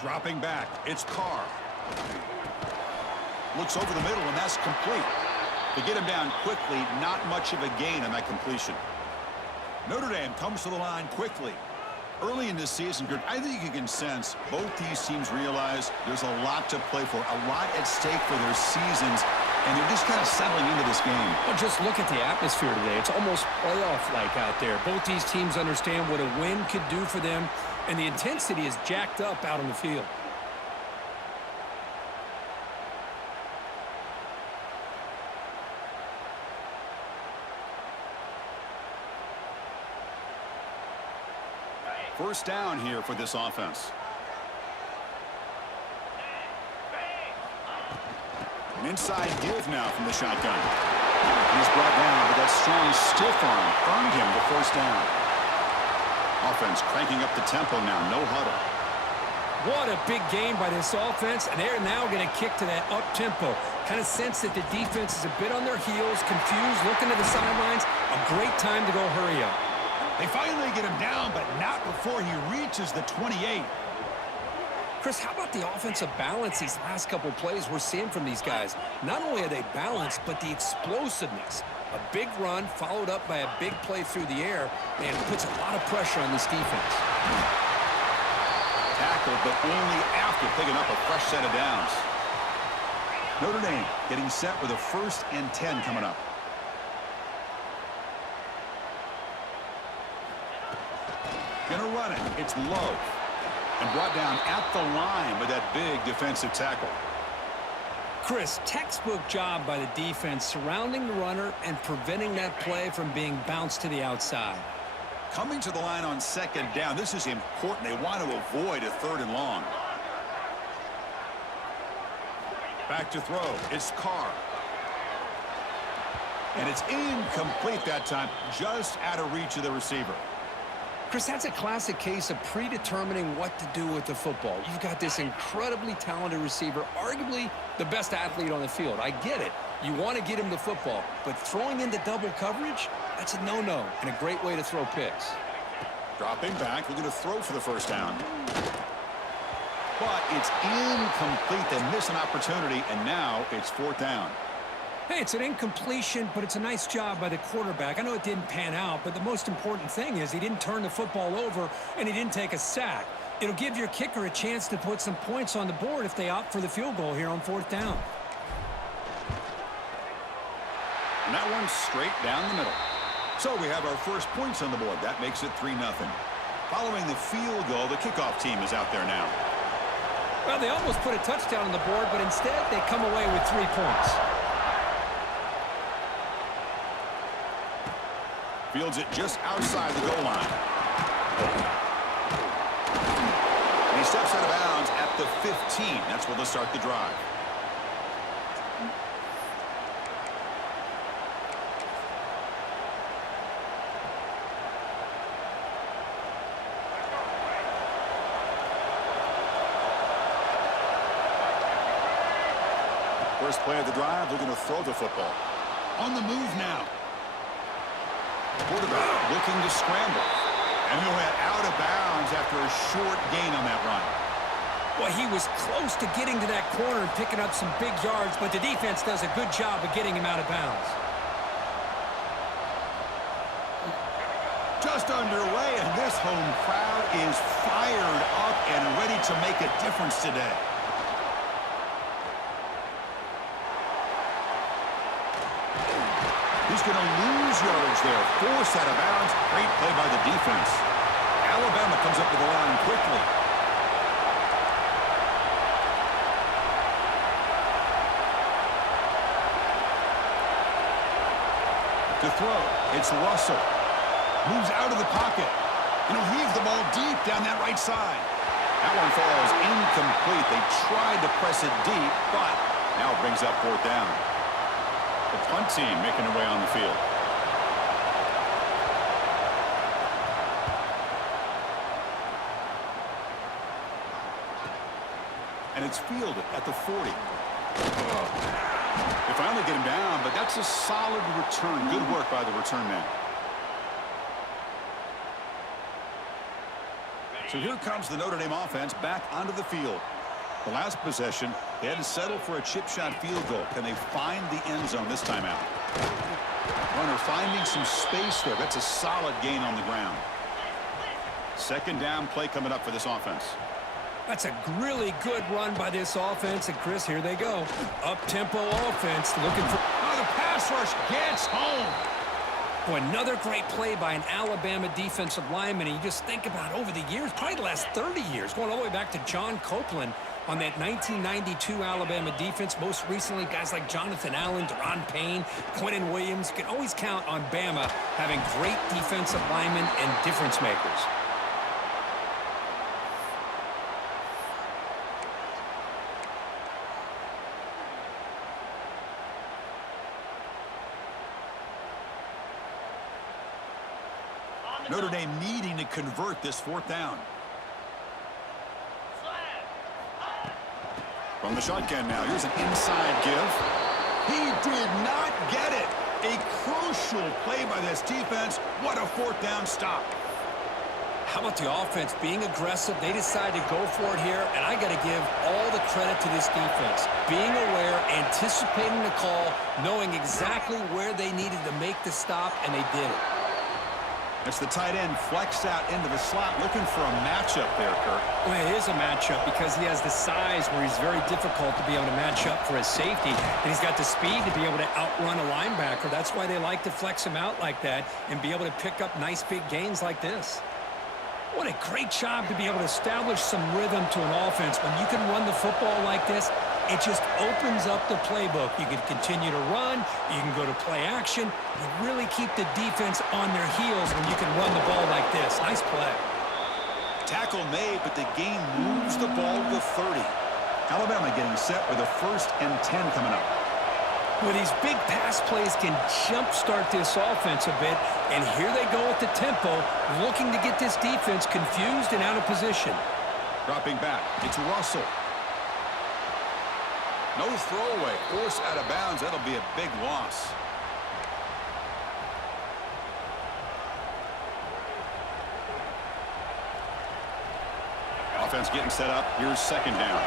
Dropping back, it's Carr. Looks over the middle, and that's complete. To get him down quickly, not much of a gain on that completion. Notre Dame comes to the line quickly. Early in this season, Gert, I think you can sense both these teams realize there's a lot to play for, a lot at stake for their seasons, and they're just kind of settling into this game. Well, just look at the atmosphere today. It's almost playoff-like out there. Both these teams understand what a win could do for them, and the intensity is jacked up out on the field. First down here for this offense. An inside give now from the shotgun. He's brought down, but that strong stiff arm earned him the first down. Offense cranking up the tempo now, no huddle. What a big game by this offense, and they're now going to kick to that up-tempo. Kind of sense that the defense is a bit on their heels, confused, looking to the sidelines. A great time to go hurry up. They finally get him down, but not before he reaches the 28. Chris, how about the offensive balance these last couple plays we're seeing from these guys? Not only are they balanced, but the explosiveness. A big run followed up by a big play through the air, and it puts a lot of pressure on this defense. Tackled, but only after picking up a fresh set of downs. Notre Dame getting set with a 1st and 10 coming up. Gonna run it. It's low. And brought down at the line with that big defensive tackle. Chris, textbook job by the defense surrounding the runner and preventing that play from being bounced to the outside. Coming to the line on 2nd down. This is important. They want to avoid a 3rd and long. Back to throw. It's Carr. And it's incomplete that time. Just out of reach of the receiver. Chris, that's a classic case of predetermining what to do with the football. You've got this incredibly talented receiver, arguably the best athlete on the field. I get it. You want to get him the football, but throwing into double coverage, that's a no-no and a great way to throw picks. Dropping back, looking to throw for the 1st down. But it's incomplete. They miss an opportunity, and now it's 4th down. Hey, it's an incompletion, but it's a nice job by the quarterback. I know it didn't pan out, but the most important thing is he didn't turn the football over and he didn't take a sack. It'll give your kicker a chance to put some points on the board if they opt for the field goal here on 4th down. And that one's straight down the middle. So we have our first points on the board. That makes it 3-0. Following the field goal, the kickoff team is out there now. Well, they almost put a touchdown on the board, but instead they come away with 3 points. Fields it just outside the goal line. And he steps out of bounds at the 15. That's where they'll start the drive. First play of the drive, looking to throw the football. On the move now. Quarterback looking to scramble. And he'll head out of bounds after a short gain on that run. Well, he was close to getting to that corner and picking up some big yards, but the defense does a good job of getting him out of bounds. Just underway, and this home crowd is fired up and ready to make a difference today. He's going to lose yardage there. Forced out of bounds. Great play by the defense. Alabama comes up to the line quickly. To throw, it's Russell. Moves out of the pocket. And he'll heave the ball deep down that right side. That one falls incomplete. They tried to press it deep, but now it brings up 4th down. The punt team making their way on the field. And it's fielded at the 40. They finally get him down, but that's a solid return. Good work by the return man. So here comes the Notre Dame offense back onto the field. The last possession, they had to settle for a chip shot field goal. Can they find the end zone this time out? Runner finding some space there. That's a solid gain on the ground. Second down play coming up for this offense. That's a really good run by this offense. And, Chris, here they go. Up-tempo offense looking for... Oh, the pass rush gets home. Boy, another great play by an Alabama defensive lineman. And you just think about over the years, probably the last 30 years, going all the way back to John Copeland on that 1992 Alabama defense. Most recently, guys like Jonathan Allen, Deron Payne, Quentin Williams. You can always count on Bama having great defensive linemen and difference makers. Notre Dame needing to convert this fourth down. From the shotgun now, here's an inside give. He did not get it. A crucial play by this defense. What a fourth down stop. How about the offense being aggressive? They decided to go for it here, and I got to give all the credit to this defense. Being aware, anticipating the call, knowing exactly where they needed to make the stop, and they did it. It's the tight end flexed out into the slot, looking for a matchup there, Kirk. Well, it is a matchup because he has the size where he's very difficult to be able to match up for his safety, and he's got the speed to be able to outrun a linebacker. That's why they like to flex him out like that and be able to pick up nice big gains like this. What a great job to be able to establish some rhythm to an offense. When you can run the football like this, it just opens up the playbook. You can continue to run. You can go to play action. You really keep the defense on their heels when you can run the ball like this. Nice play. Tackle made, but the gain moves the ball to the 30. Alabama getting set with a 1st and 10 coming up. Well, these big pass plays can jumpstart this offense a bit, and here they go at the tempo, looking to get this defense confused and out of position. Dropping back, it's Russell. No throwaway, force out of bounds. That'll be a big loss. Offense getting set up. Here's second down.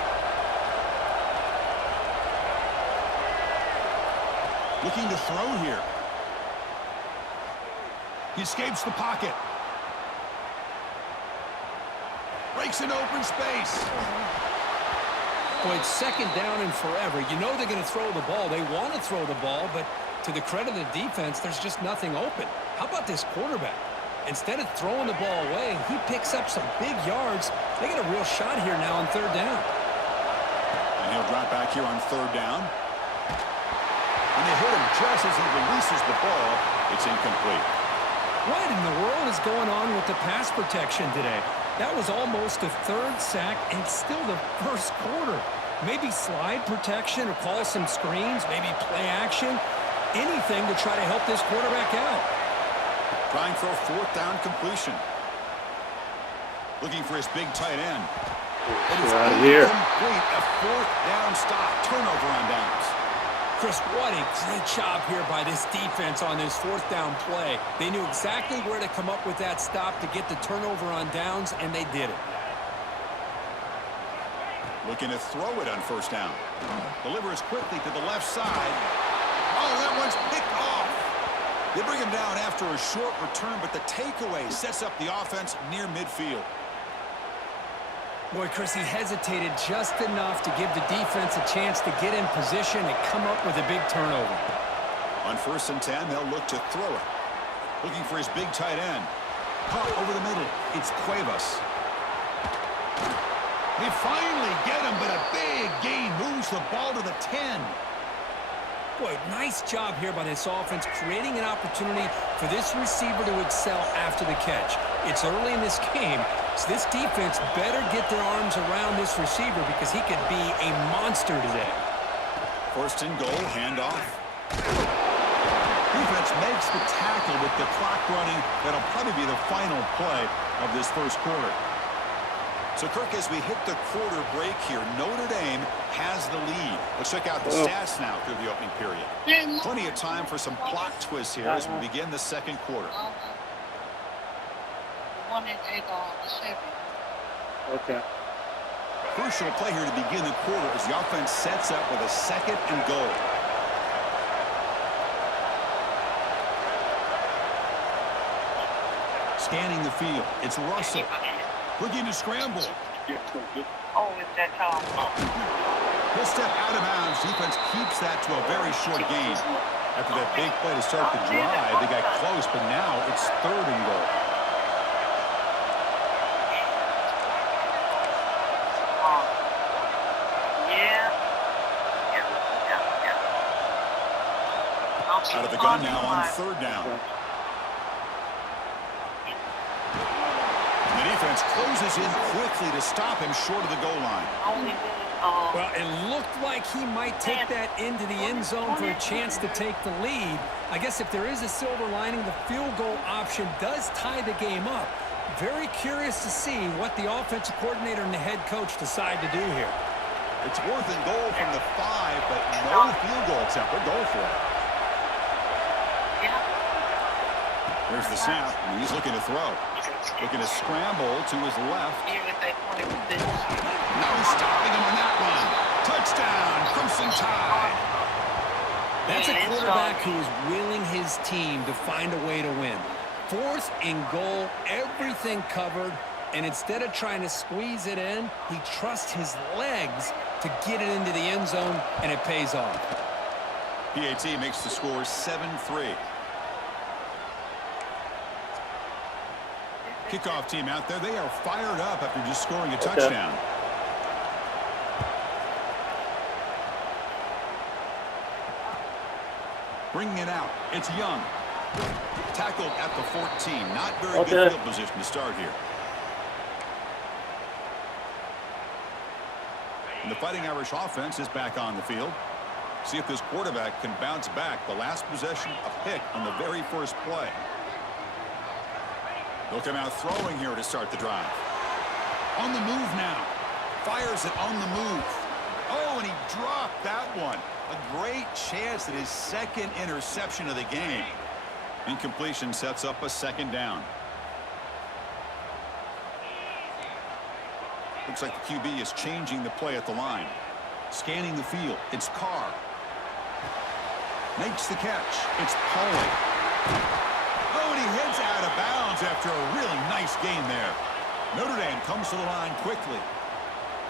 Looking to throw here. He escapes the pocket. Breaks an open space. Boy, it's second down and forever. You know they're going to throw the ball. They want to throw the ball, but to the credit of the defense, there's just nothing open. How about this quarterback? Instead of throwing the ball away, he picks up some big yards. They got a real shot here now on third down. And he'll drop back here on third down. And they hit him just as he releases the ball. It's incomplete. What in the world is going on with the pass protection today? That was almost a third sack and still the first quarter. Maybe slide protection or call some screens, maybe play action, anything to try to help this quarterback out. Trying for a fourth down completion. Looking for his big tight end. It is incomplete. A fourth down stop. Turnover on downs. Chris, what a great job here by this defense on this fourth down play. They knew exactly where to come up with that stop to get the turnover on downs, and they did it. Looking to throw it on first down. Delivers quickly to the left side. Oh, that one's picked off. They bring him down after a short return, but the takeaway sets up the offense near midfield. Boy, Chris, he hesitated just enough to give the defense a chance to get in position and come up with a big turnover. On 1st and 10, they'll look to throw it. Looking for his big tight end. Caught over the middle. It's Cuevas. They finally get him, but a big gain moves the ball to the 10. Boy, nice job here by this offense, creating an opportunity for this receiver to excel after the catch. It's early in this game, so this defense better get their arms around this receiver because he could be a monster today. 1st and goal, handoff. Defense makes the tackle with the clock running. That'll probably be the final play of this first quarter. So, Kirk, as we hit the quarter break here, Notre Dame has the lead. Let's check out the stats now through the opening period. Plenty of time for some plot twists here as we begin the second quarter. Okay. Crucial play here to begin the quarter as the offense sets up with a 2nd and goal. Scanning the field. It's Russell. Looking to scramble. Oh, is that He'll step out of bounds. Defense keeps that to a very short gain. After that big play to start the drive, they got close, but now it's 3rd and goal. Out of the gun now on 3rd down. The defense closes in quickly to stop him short of the goal line. Well, it looked like he might take that into the end zone for a chance to take the lead. I guess if there is a silver lining, the field goal option does tie the game up. Very curious to see what the offensive coordinator and the head coach decide to do here. It's 4th and goal from the 5, but no field goal attempt. We'll go for it. There's the snap, and he's looking to throw. Looking to scramble to his left. No stopping him on that one. Touchdown, Crimson Tide. That's a quarterback who is willing his team to find a way to win. 4th and goal, everything covered, and instead of trying to squeeze it in, he trusts his legs to get it into the end zone, and it pays off. PAT makes the score 7-3. Kickoff team out there. They are fired up after just scoring a touchdown. Bringing it out. It's Young. Tackled at the 14. Not very good field position to start here. And the Fighting Irish offense is back on the field. See if this quarterback can bounce back. The last possession, a pick on the very first play. He'll come out throwing here to start the drive. On the move now. Fires it on the move. Oh, and he dropped that one. A great chance at his 2nd interception of the game. Incompletion sets up a 2nd down. Looks like the QB is changing the play at the line. Scanning the field. It's Carr. Makes the catch. It's Pauly. Oh, and he heads out of bounds after a really nice game there. Notre Dame comes to the line quickly.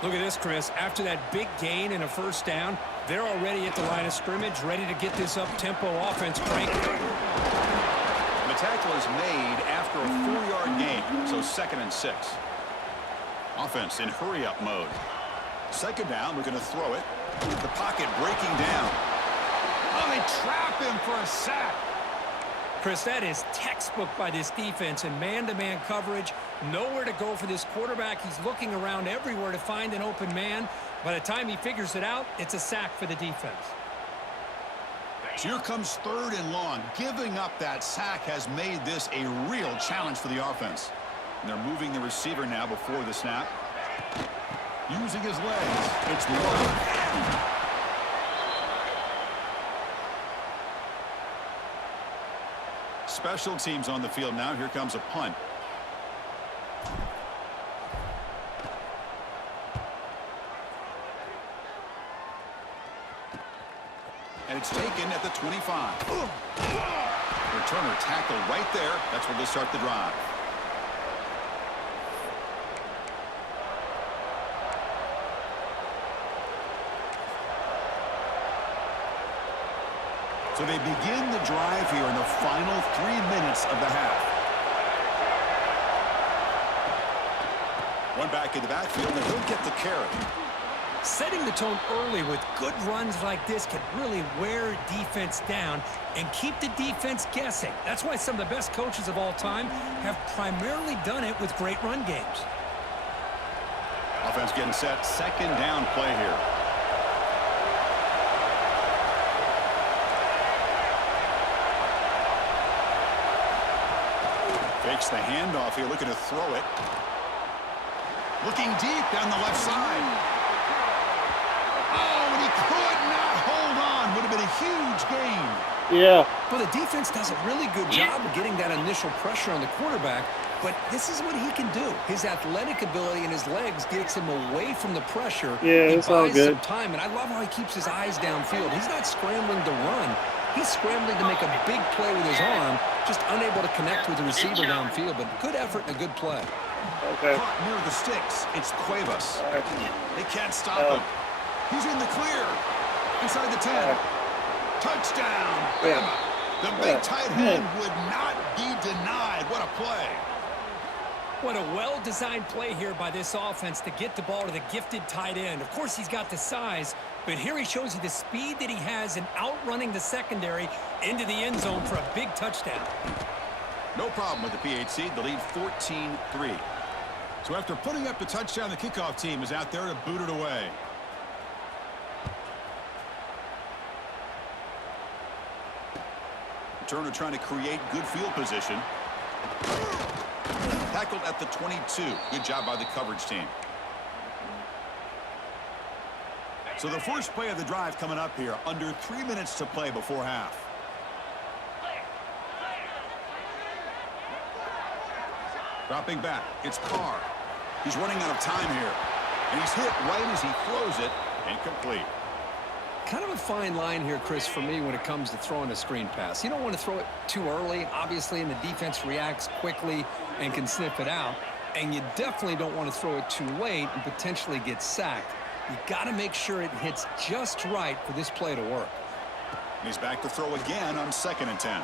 Look at this, Chris. After that big gain and a 1st down, they're already at the line of scrimmage, ready to get this up-tempo offense cranking. And the tackle is made after a 4-yard gain, so 2nd and 6. Offense in hurry-up mode. 2nd down, we're going to throw it. The pocket breaking down. Oh, they trap him for a sack. Chris, that is textbook by this defense in man-to-man coverage. Nowhere to go for this quarterback. He's looking around everywhere to find an open man. By the time he figures it out, it's a sack for the defense. So here comes 3rd and long. Giving up that sack has made this a real challenge for the offense. And they're moving the receiver now before the snap. Using his legs. It's Love. Special teams on the field now. Here comes a punt. And it's taken at the 25. Returner tackled right there. That's where they start the drive. So they begin the drive here in the final 3 minutes of the half. One back in the backfield, and he'll get the carry. Setting the tone early with good runs like this can really wear defense down and keep the defense guessing. That's why some of the best coaches of all time have primarily done it with great run games. Offense getting set. 2nd down play here. Fakes the handoff here, looking to throw it. Looking deep down the left side. Oh, and he could not hold on. Would have been a huge gain. Yeah. Well, the defense does a really good job of getting that initial pressure on the quarterback. but this is what he can do. His athletic ability and his legs gets him away from the pressure. Yeah, he it's all buys good. some time, and I love how he keeps his eyes downfield. He's not scrambling to run. He's scrambling to make a big play with his arm, just unable to connect with the receiver downfield, but good effort and a good play. Okay. Caught near the sticks. It's Cuevas. All right. They can't stop him. He's in the clear. Inside the 10. Touchdown. Yeah. The big tight end would not be denied. What a play. What a well-designed play here by this offense to get the ball to the gifted tight end. Of course, he's got the size, but here he shows you the speed that he has in outrunning the secondary into the end zone for a big touchdown. No problem with the PHC. The lead 14-3. So after putting up the touchdown, the kickoff team is out there to boot it away. Turner trying to create good field position. Tackled at the 22. Good job by the coverage team. So the first play of the drive coming up here. Under 3 minutes to play before half. Dropping back. It's Carr. He's running out of time here. And he's hit right as he throws it. Incomplete. Kind of a fine line here, Chris, for me when it comes to throwing a screen pass. You don't want to throw it too early, obviously, and the defense reacts quickly and can sniff it out. And you definitely don't want to throw it too late and potentially get sacked. You got to make sure it hits just right for this play to work. And he's back to throw again on 2nd and 10.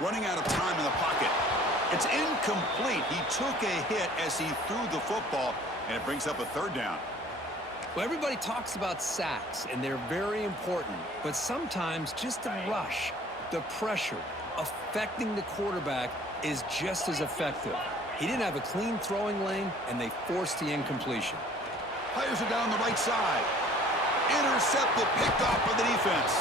Running out of time in the pocket. It's incomplete. He took a hit as he threw the football, and it brings up a 3rd down. Well, everybody talks about sacks, and they're very important. But sometimes just the rush, the pressure, affecting the quarterback is just as effective. He didn't have a clean throwing lane, and they forced the incompletion. Fires it down the right side. Intercepted, picked off by the defense.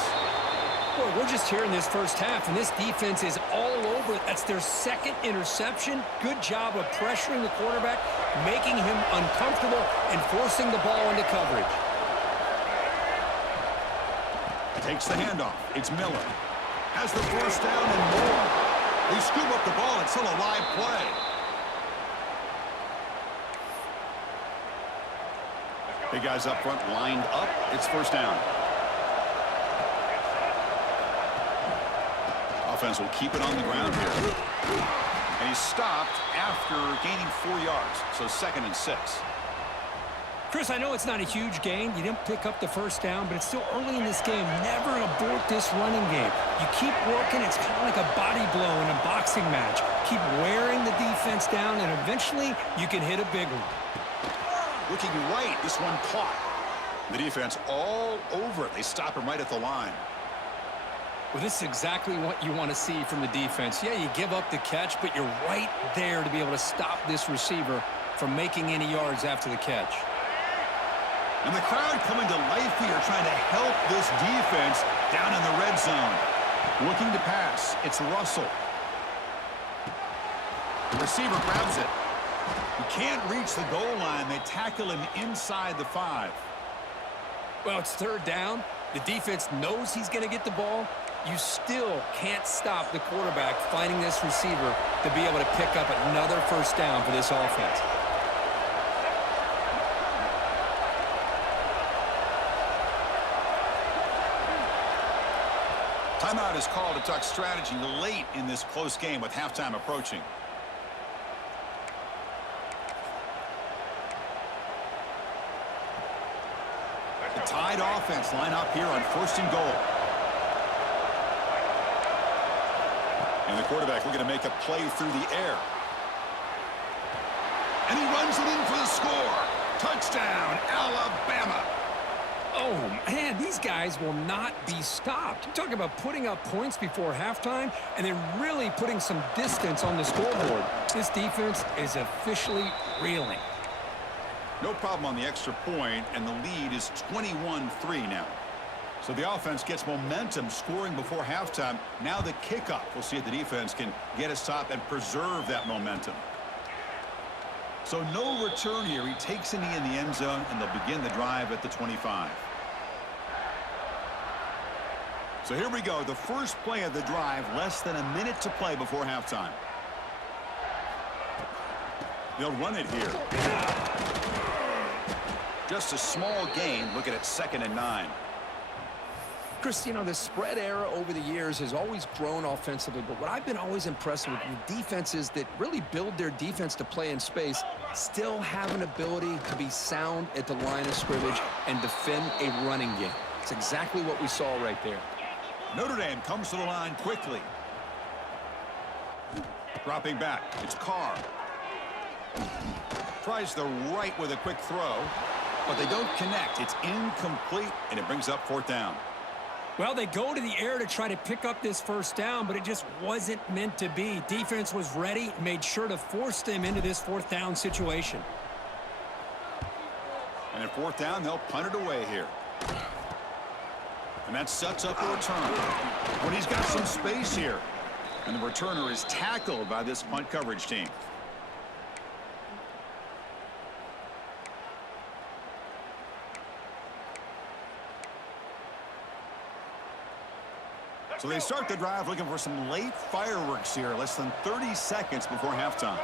Boy, we're just here in this first half, and this defense is all over it. That's their 2nd interception. Good job of pressuring the quarterback, making him uncomfortable, and forcing the ball into coverage. Takes the handoff. It's Miller. Has the first down and more. They scoop up the ball. It's still a live play. Big guys up front lined up. It's 1st down. Offense will keep it on the ground here. And he's stopped after gaining 4 yards. So 2nd and 6. Chris, I know it's not a huge gain. You didn't pick up the first down, but it's still early in this game. Never abort this running game. You keep working. It's kind of like a body blow in a boxing match. Keep wearing the defense down, and eventually you can hit a big one. Looking right. This one caught. The defense all over it. They stop him right at the line. Well, this is exactly what you want to see from the defense. Yeah, you give up the catch, but you're right there to be able to stop this receiver from making any yards after the catch. And the crowd coming to life here, trying to help this defense down in the red zone. Looking to pass. It's Russell. The receiver grabs it. He can't reach the goal line. They tackle him inside the 5. Well, it's 3rd down. The defense knows he's going to get the ball. You still can't stop the quarterback finding this receiver to be able to pick up another first down for this offense. Timeout is called to talk strategy late in this close game with halftime approaching. The tied offense line up here on 1st and goal. And the quarterback looking to make a play through the air. And he runs it in for the score. Touchdown, Alabama. Oh, man, these guys will not be stopped. Talk about putting up points before halftime and then really putting some distance on the scoreboard. This defense is officially reeling. No problem on the extra point, and the lead is 21-3 now. So the offense gets momentum scoring before halftime. Now the kickoff. We'll see if the defense can get a stop and preserve that momentum. So no return here. He takes a knee in the end zone, and they'll begin the drive at the 25. So here we go. The first play of the drive, less than a minute to play before halftime. They'll run it here. Just a small gain. Looking at 2nd and 9. Chris, you know, the spread era over the years has always grown offensively, but what I've been always impressed with the defenses that really build their defense to play in space still have an ability to be sound at the line of scrimmage and defend a running game. It's exactly what we saw right there. Notre Dame comes to the line quickly. Dropping back. It's Carr. Tries the right with a quick throw, but they don't connect. It's incomplete, and it brings up 4th down. Well, they go to the air to try to pick up this 1st down, but it just wasn't meant to be. Defense was ready, made sure to force them into this 4th down situation. And at 4th down, they'll punt it away here. And that sets up a return. But he's got some space here. And the returner is tackled by this punt coverage team. So they start the drive looking for some late fireworks here, less than 30 seconds before halftime.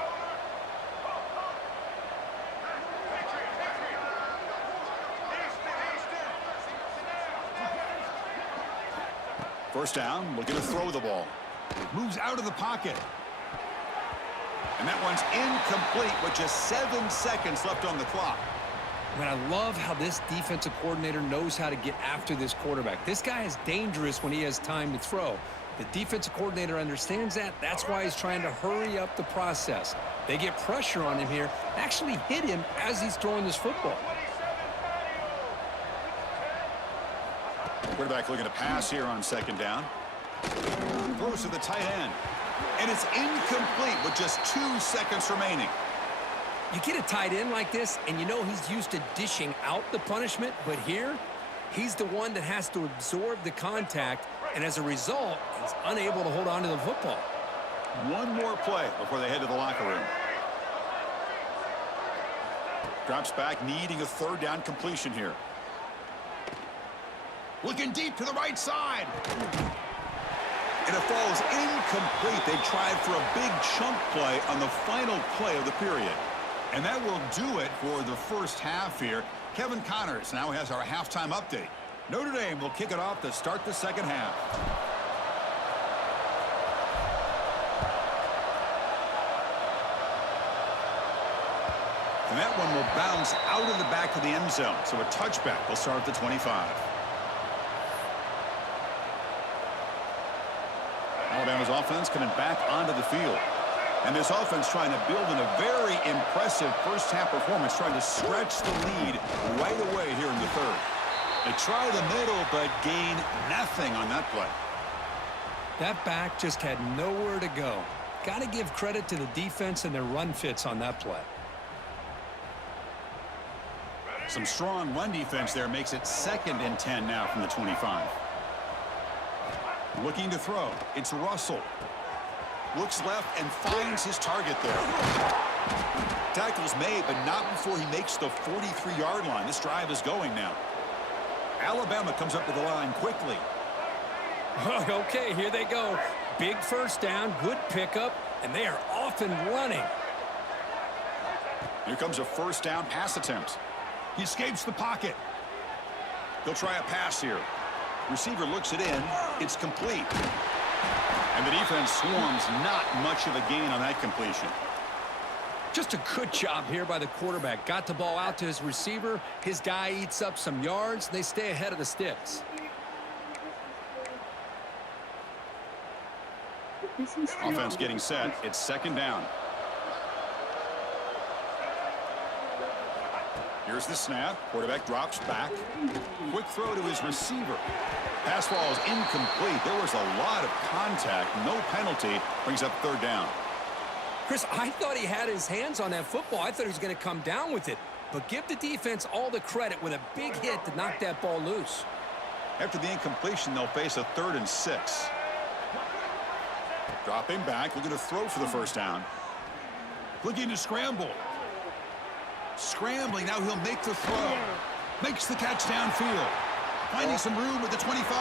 First down, looking to throw the ball. Moves out of the pocket. And that one's incomplete with just 7 seconds left on the clock. And I love how this defensive coordinator knows how to get after this quarterback. This guy is dangerous when he has time to throw. The defensive coordinator understands that. That's why he's trying to hurry up the process. They get pressure on him here, actually hit him as he's throwing this football. Quarterback looking to pass here on 2nd down. Throws to the tight end. And it's incomplete with just 2 seconds remaining. You get a tight end like this, and you know he's used to dishing out the punishment, but here, he's the one that has to absorb the contact, and as a result, he's unable to hold on to the football. One more play before they head to the locker room. Drops back, needing a 3rd down completion here. Looking deep to the right side. And it falls incomplete. They tried for a big chunk play on the final play of the period. And that will do it for the first half here. Kevin Connors now has our halftime update. Notre Dame will kick it off to start the 2nd half. And that one will bounce out of the back of the end zone. So a touchback will start at the 25. Alabama's offense coming back onto the field. And this offense trying to build in a very impressive first half performance, trying to stretch the lead right away here in the 3rd. They try the middle, but gain nothing on that play. That back just had nowhere to go. Got to give credit to the defense and their run fits on that play. Some strong run defense there makes it 2nd and 10 now from the 25. Looking to throw. It's Russell. Looks left and finds his target there. Tackle's made, but not before he makes the 43-yard line. This drive is going now. Alabama comes up to the line quickly. Okay, here they go. Big 1st down, good pickup, and they are off and running. Here comes a 1st down pass attempt. He escapes the pocket. They'll try a pass here. Receiver looks it in. It's complete. And the defense swarms, not much of a gain on that completion. Just a good job here by the quarterback. Got the ball out to his receiver. His guy eats up some yards. They stay ahead of the sticks. Offense getting set. It's 2nd down. Here's the snap. Quarterback drops back. Quick throw to his receiver. Pass ball is incomplete. There was a lot of contact. No penalty. Brings up 3rd down. Chris, I thought he had his hands on that football. I thought he was going to come down with it. But give the defense all the credit with a big hit to knock that ball loose. After the incompletion, they'll face a 3rd and 6. Dropping back, looking to throw for the 1st down. Looking to scramble. Scrambling, now he'll make the throw. Makes the catch downfield. Finding some room at the 25.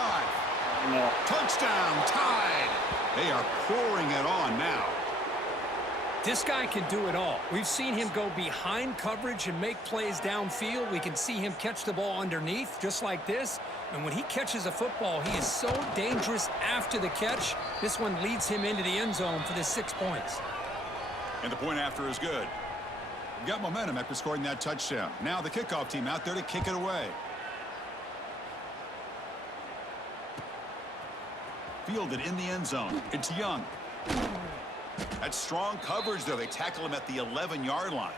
Touchdown, tied. They are pouring it on now. This guy can do it all. We've seen him go behind coverage and make plays downfield. We can see him catch the ball underneath, just like this. And when he catches a football, he is so dangerous after the catch. This one leads him into the end zone for the 6 points. And the point after is good. We've got momentum after scoring that touchdown. Now the kickoff team out there to kick it away. Fielded in the end zone. It's Young. That's strong coverage, though. They tackle him at the 11-yard line.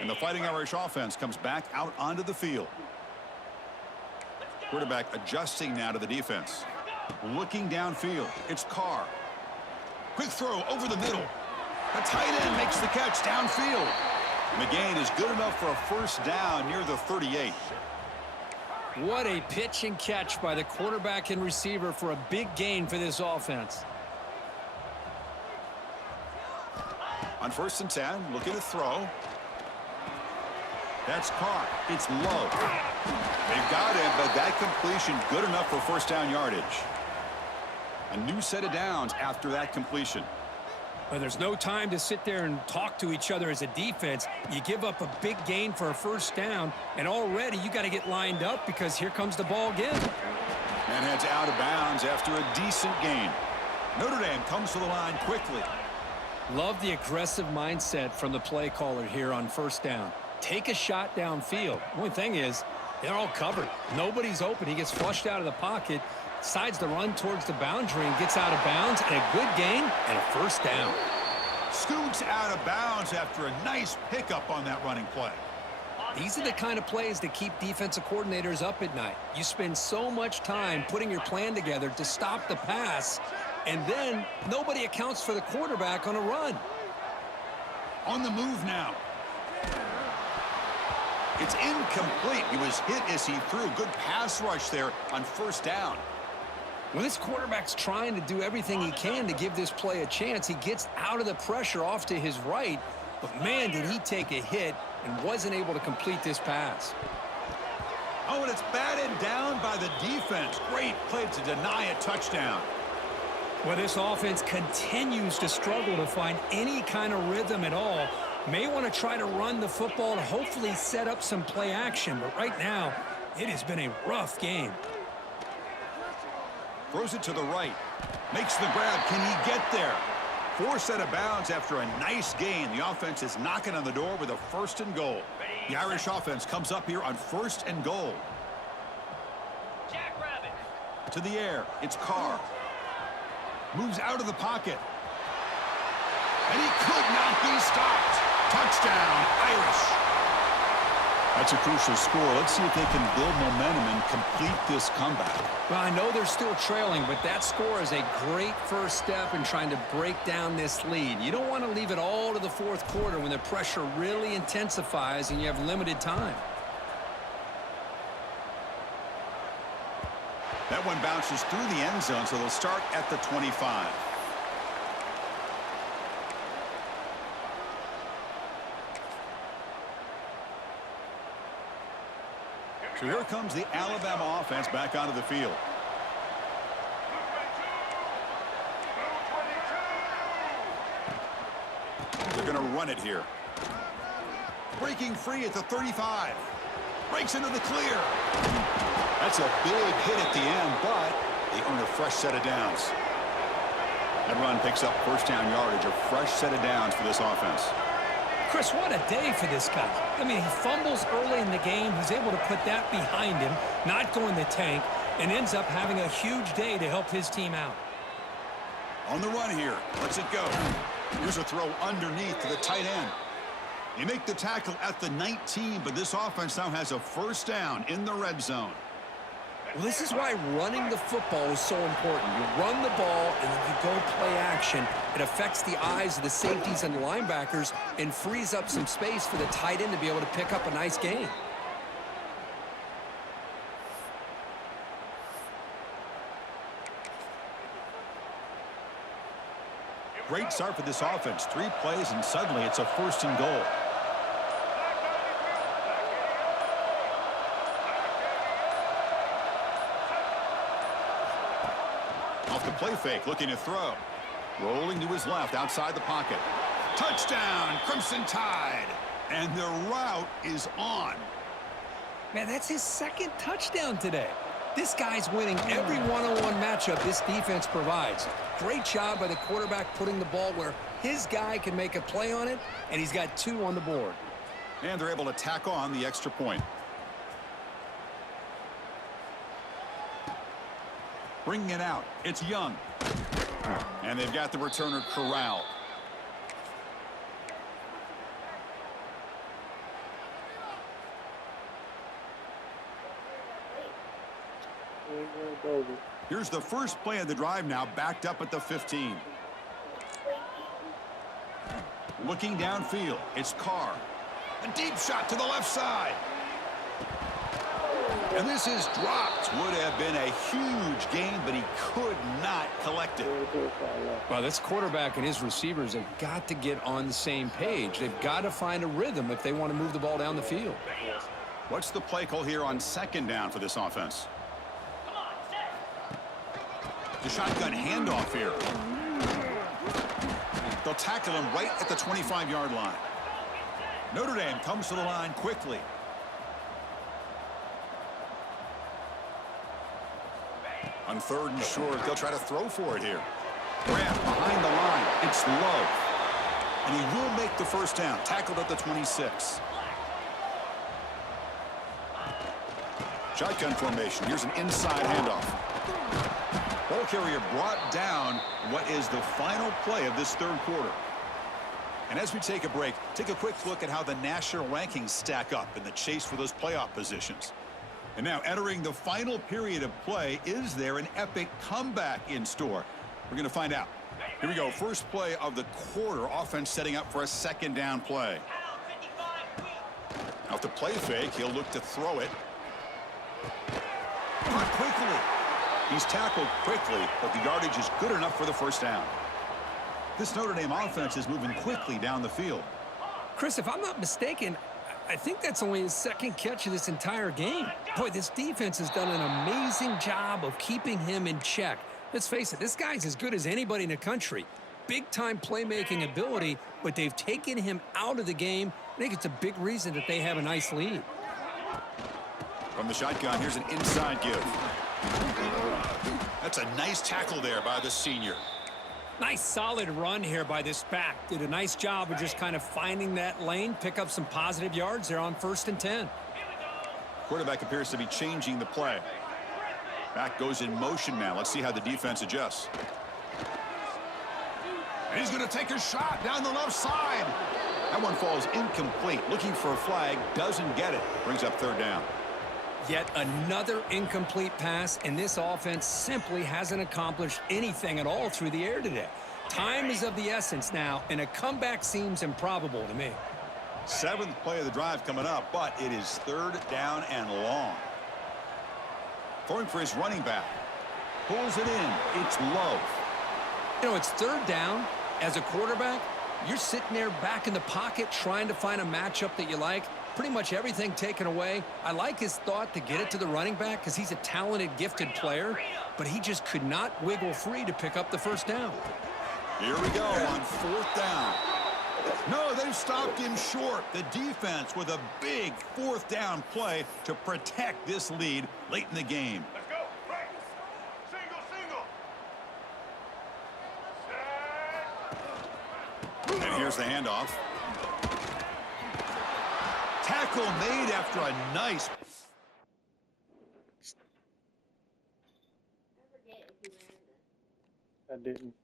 And the Fighting Irish offense comes back out onto the field. Quarterback adjusting now to the defense. Looking downfield. It's Carr. Quick throw over the middle. The tight end makes the catch downfield. And the gain is good enough for a first down near the 38. What a pitch and catch by the quarterback and receiver for a big gain for this offense. On 1st and 10, looking to throw. That's caught. It's low. They've got him, but that completion good enough for first down yardage. A new set of downs after that completion. Well, there's no time to sit there and talk to each other as a defense. You give up a big gain for a first down, and already you got to get lined up because here comes the ball again. And heads out of bounds after a decent gain. Notre Dame comes to the line quickly. Love the aggressive mindset from the play caller here on first down. Take a shot downfield. The only thing is, they're all covered. Nobody's open. He gets flushed out of the pocket, decides to run towards the boundary and gets out of bounds, and a good gain and a first down. Scoots out of bounds after a nice pickup on that running play. These are the kind of plays that keep defensive coordinators up at night. You spend so much time putting your plan together to stop the pass, and then nobody accounts for the quarterback on a run. On the move now. It's incomplete. He was hit as he threw. Good pass rush there on first down. When this quarterback's trying to do everything he can to give this play a chance, he gets out of the pressure off to his right, but man, did he take a hit and wasn't able to complete this pass. Oh, and it's batted down by the defense. Great play to deny a touchdown. Well, this offense continues to struggle to find any kind of rhythm at all. May want to try to run the football to hopefully set up some play action, but right now, it has been a rough game. Throws it to the right. Makes the grab. Can he get there? Forced out of bounds after a nice gain. The offense is knocking on the door with a 1st and goal. The Irish offense comes up here on 1st and goal. To the air. It's Carr. Moves out of the pocket. And he could not be stopped. Touchdown, Irish. That's a crucial score. Let's see if they can build momentum and complete this comeback. Well, I know they're still trailing, but that score is a great first step in trying to break down this lead. You don't want to leave it all to the 4th quarter when the pressure really intensifies and you have limited time. That one bounces through the end zone, so they'll start at the 25. So here comes the Alabama offense back onto the field. They're going to run it here. Breaking free at the 35. Breaks into the clear. That's a big hit at the end, but they earn a fresh set of downs. That run picks up first down yardage, a fresh set of downs for this offense. Chris, what a day for this guy. I mean, he fumbles early in the game. He's able to put that behind him, not go in the tank, and ends up having a huge day to help his team out. On the run here. Lets it go. Here's a throw underneath to the tight end. You make the tackle at the 19, but this offense now has a first down in the red zone. Well, this is why running the football is so important. You run the ball, and then you go play action. It affects the eyes of the safeties and the linebackers and frees up some space for the tight end to be able to pick up a nice gain. Great start for this offense. 3 plays, and suddenly it's a 1st and goal. play fake, looking to throw. Rolling to his left, outside the pocket. Touchdown, Crimson Tide. And the route is on. Man, that's his second touchdown today. This guy's winning every one-on-one matchup this defense provides. Great job by the quarterback putting the ball where his guy can make a play on it, and he's got 2 on the board. And they're able to tack on the extra point. Bringing it out, it's Young. And they've got the returner corralled. Here's the first play of the drive now, backed up at the 15. Looking downfield, it's Carr. A deep shot to the left side. And this is dropped. Would have been a huge gain, but he could not collect it. Well, this quarterback and his receivers have got to get on the same page. They've got to find a rhythm if they want to move the ball down the field. What's the play call here on second down for this offense? The shotgun handoff here. They'll tackle him right at the 25-yard line. Notre Dame comes to the line quickly. On 3rd and short, they'll try to throw for it here. Grant behind the line. It's low. And he will make the first down. Tackled at the 26. Shotgun formation. Here's an inside handoff. Ball carrier brought down what is the final play of this 3rd quarter. And as we take a break, take a quick look at how the national rankings stack up in the chase for those playoff positions. And now entering the final period of play, is there an epic comeback in store? We're going to find out. Here we go. First play of the quarter. Offense setting up for a second down play. Now the play fake, he'll look to throw it. Caught quickly. He's tackled quickly, but the yardage is good enough for the first down. This Notre Dame offense is moving quickly down the field. Chris, if I'm not mistaken, I think that's only his second catch of this entire game. Boy, this defense has done an amazing job of keeping him in check. Let's face it, this guy's as good as anybody in the country. Big-time playmaking ability, but they've taken him out of the game. I think it's a big reason that they have a nice lead. From the shotgun, here's an inside give. That's a nice tackle there by the senior. Nice solid run here by this back. Did a nice job of just kind of finding that lane, pick up some positive yards there on 1st and 10. Quarterback appears to be changing the play. Back goes in motion now. Let's see how the defense adjusts. And he's going to take a shot down the left side. That one falls incomplete. Looking for a flag, doesn't get it. Brings up 3rd down. Yet another incomplete pass, and this offense simply hasn't accomplished anything at all through the air today. Time is of the essence now, and a comeback seems improbable to me. 7th play of the drive coming up, but it is 3rd down and long. Throwing for his running back. Pulls it in. It's low. You know, it's 3rd down. As a quarterback, you're sitting there back in the pocket trying to find a matchup that you like. Pretty much everything taken away. I like his thought to get it to the running back because he's a talented, gifted player, but he just could not wiggle free to pick up the first down. Here we go on 4th down. No, they've stopped him short. The defense with a big 4th down play to protect this lead late in the game. Let's go. Right. Single. And here's the handoff. Tackle made after a nice. I didn't.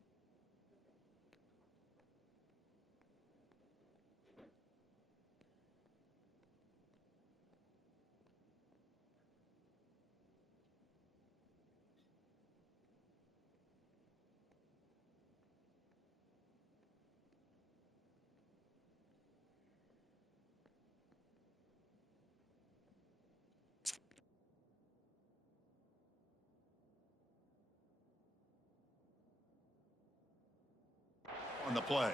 On the play.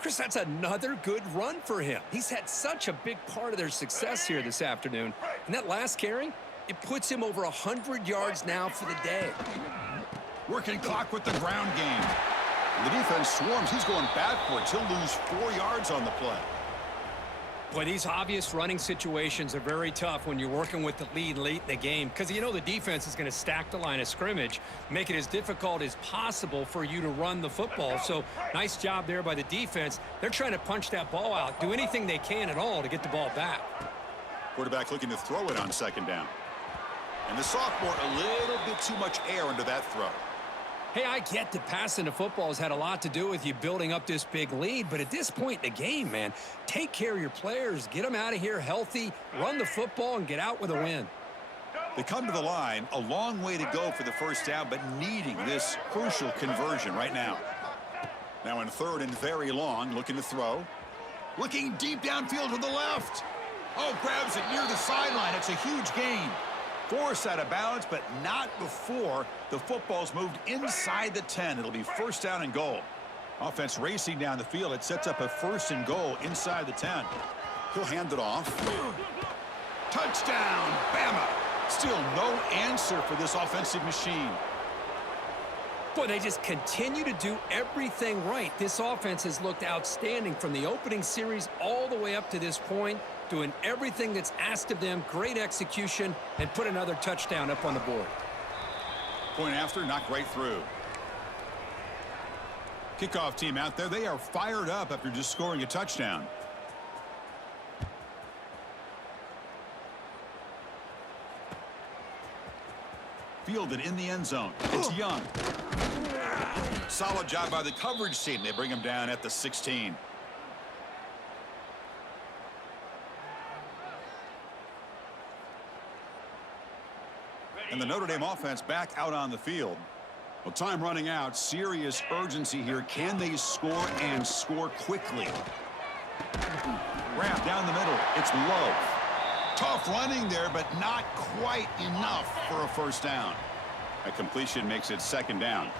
Chris, that's another good run for him. He's had such a big part of their success here this afternoon. And that last carry, it puts him over 100 yards now for the day. Working clock with the ground game. And the defense swarms. He's going backwards. He'll lose 4 yards on the play. Boy, these obvious running situations are very tough when you're working with the lead late in the game because you know the defense is going to stack the line of scrimmage, make it as difficult as possible for you to run the football. So nice job there by the defense. They're trying to punch that ball out, do anything they can at all to get the ball back. Quarterback looking to throw it on second down. And the sophomore, a little bit too much air under that throw. Hey, I get that passing the football has had a lot to do with you building up this big lead, but at this point in the game, man, take care of your players, get them out of here healthy, run the football, and get out with a win. They come to the line, a long way to go for the first down, but needing this crucial conversion right now. Now in third and very long, looking to throw. Looking deep downfield to the left. Oh, grabs it near the sideline. It's a huge gain. Forced out of bounds, but not before the football's moved inside the 10. It'll be first down and goal. Offense racing down the field. It sets up a first and goal inside the 10. He'll hand it off. Touchdown, Bama. Still no answer for this offensive machine. Boy, they just continue to do everything right. This offense has looked outstanding from the opening series all the way up to this point, doing everything that's asked of them, great execution, and put another touchdown up on the board. Point after, knocked right through. Kickoff team out there, they are fired up after just scoring a touchdown. Fielded in the end zone. It's Young. Solid job by the coverage team. They bring him down at the 16. And the Notre Dame offense back out on the field. Well, time running out. Serious urgency here. Can they score and score quickly? Wrap down the middle. It's low. Tough running there, but not quite enough for a first down. A completion makes it second down.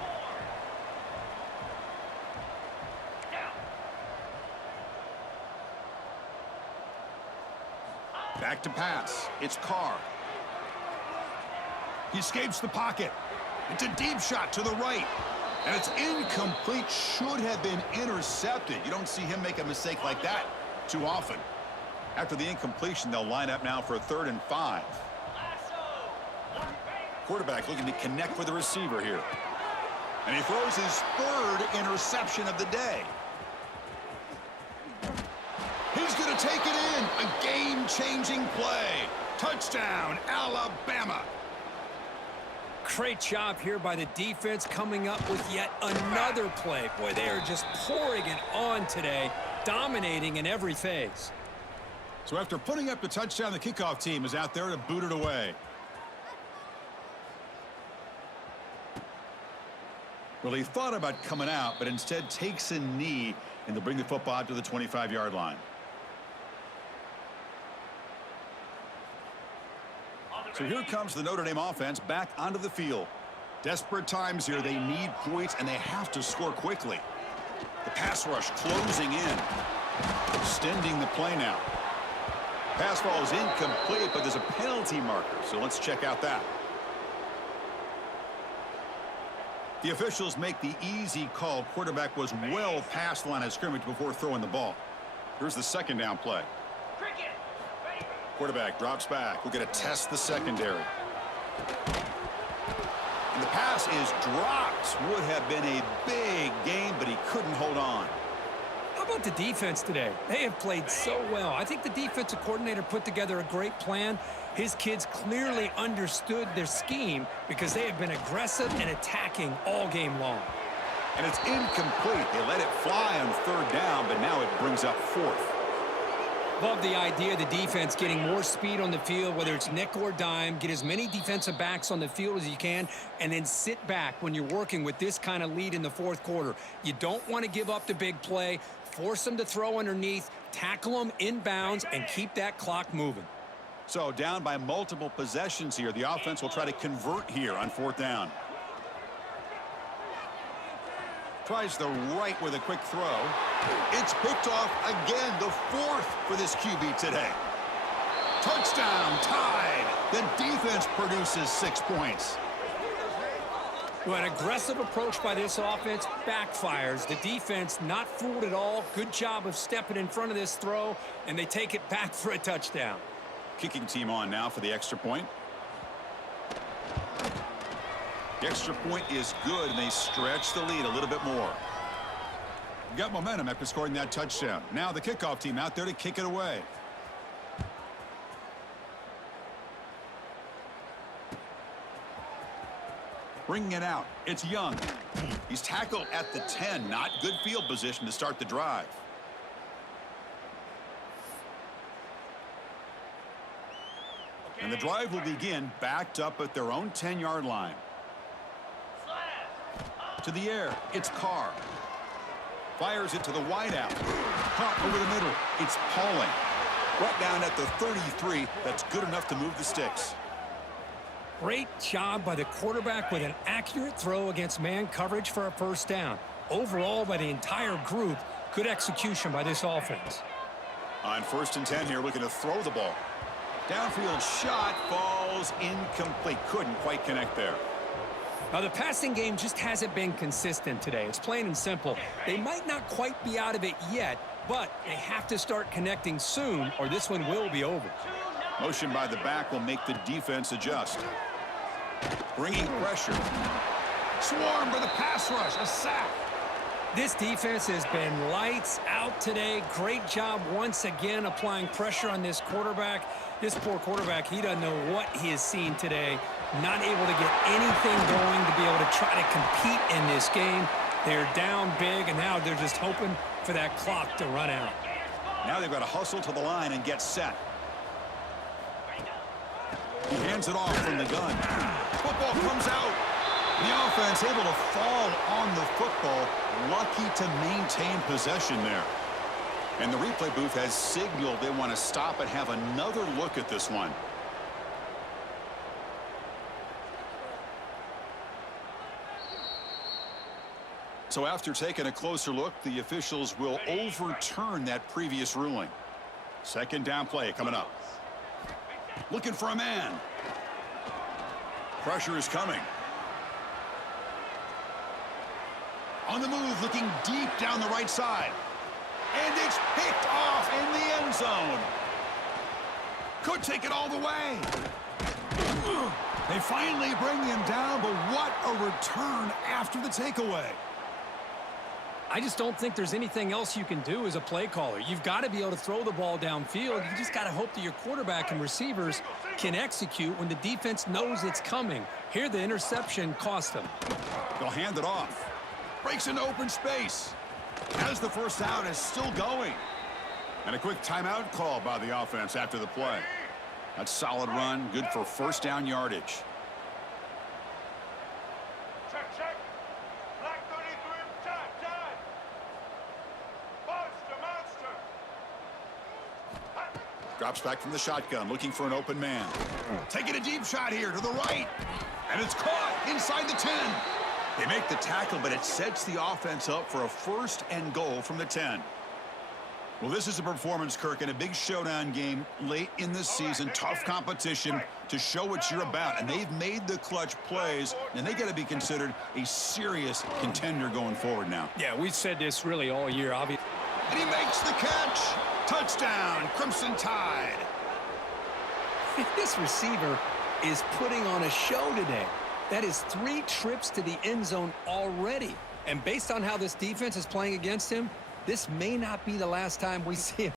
Back to pass. It's Carr. He escapes the pocket. It's a deep shot to the right. And it's incomplete. Should have been intercepted. You don't see him make a mistake like that too often. After the incompletion, they'll line up now for a 3rd and 5. Quarterback looking to connect with the receiver here. And he throws his 3rd interception of the day. He's going to take it in. A game-changing play. Touchdown, Alabama. Great job here by the defense coming up with yet another play. Boy, they are just pouring it on today, dominating in every phase. So after putting up the touchdown, the kickoff team is out there to boot it away. Well, he thought about coming out, but instead takes a knee, and they'll bring the football out to the 25-yard line. So here comes the Notre Dame offense back onto the field. Desperate times here. They need points, and they have to score quickly. The pass rush closing in. Extending the play now. Pass ball is incomplete, but there's a penalty marker, so let's check out that. The officials make the easy call. Quarterback was well past the line of scrimmage before throwing the ball. Here's the second down play. Quarterback drops back. We're going to test the secondary. And the pass is dropped. Would have been a big game, but he couldn't hold on. How about the defense today? They have played so well. I think the defensive coordinator put together a great plan. His kids clearly understood their scheme because they have been aggressive and attacking all game long. And it's incomplete. They let it fly on 3rd down, but now it brings up 4th. Love the idea of the defense getting more speed on the field, whether it's nickel or dime, get as many defensive backs on the field as you can, and then sit back when you're working with this kind of lead in the 4th quarter. You don't want to give up the big play, force them to throw underneath, tackle them inbounds, and keep that clock moving. So down by multiple possessions here. The offense will try to convert here on 4th down. Tries the right with a quick throw. It's picked off again, the 4th for this QB today. Touchdown, tied. The defense produces 6 points. Well, an aggressive approach by this offense backfires. The defense not fooled at all. Good job of stepping in front of this throw, and they take it back for a touchdown. Kicking team on now for the extra point. The extra point is good, and they stretch the lead a little bit more. Got momentum after scoring that touchdown. Now the kickoff team out there to kick it away. Bringing it out. It's Young. He's tackled at the 10. Not good field position to start the drive. And the drive will begin backed up at their own 10-yard line. To the air. It's Carr. Fires it to the wideout. Caught over the middle. It's Pauling. Brought down at the 33. That's good enough to move the sticks. Great job by the quarterback with an accurate throw against man coverage for a first down. Overall, by the entire group, good execution by this offense. On 1st and 10 here, looking to throw the ball. Downfield shot falls incomplete. Couldn't quite connect there. Now, the passing game just hasn't been consistent today. It's plain and simple. They might not quite be out of it yet, but they have to start connecting soon, or this one will be over. Motion by the back will make the defense adjust. Bringing pressure. Swarm for the pass rush. A sack. This defense has been lights out today. Great job once again applying pressure on this quarterback. This poor quarterback, he doesn't know what he has seen today. Not able to get anything going to be able to try to compete in this game. They're down big, and now they're just hoping for that clock to run out. Now they've got to hustle to the line and get set. He hands it off from the gun. Football comes out. The offense able to fall on the football. Lucky to maintain possession there. And the replay booth has signaled they want to stop and have another look at this one. So after taking a closer look, the officials will overturn that previous ruling. 2nd down play coming up. Looking for a man. Pressure is coming. On the move, looking deep down the right side. And it's picked off in the end zone. Could take it all the way. They finally bring him down, but what a return after the takeaway. I just don't think there's anything else you can do as a play caller. You've got to be able to throw the ball downfield. You just got to hope that your quarterback and receivers can execute when the defense knows it's coming. Here, the interception cost them. They'll hand it off. Breaks into open space. As the first down is still going. And a quick timeout call by the offense after the play. That's solid run, good for 1st down yardage. Check. Black 33, time. Monster. Drops back from the shotgun, looking for an open man. Taking a deep shot here to the right. And it's caught inside the 10. They make the tackle, but it sets the offense up for a 1st and goal from the 10. Well, this is a performance, Kirk, in a big showdown game late in the season. Tough competition to show what you're about. And they've made the clutch plays, and they got to be considered a serious contender going forward now. Yeah, we've said this really all year, obviously. And he makes the catch. Touchdown, Crimson Tide. This receiver is putting on a show today. That is 3 trips to the end zone already. And based on how this defense is playing against him, this may not be the last time we see him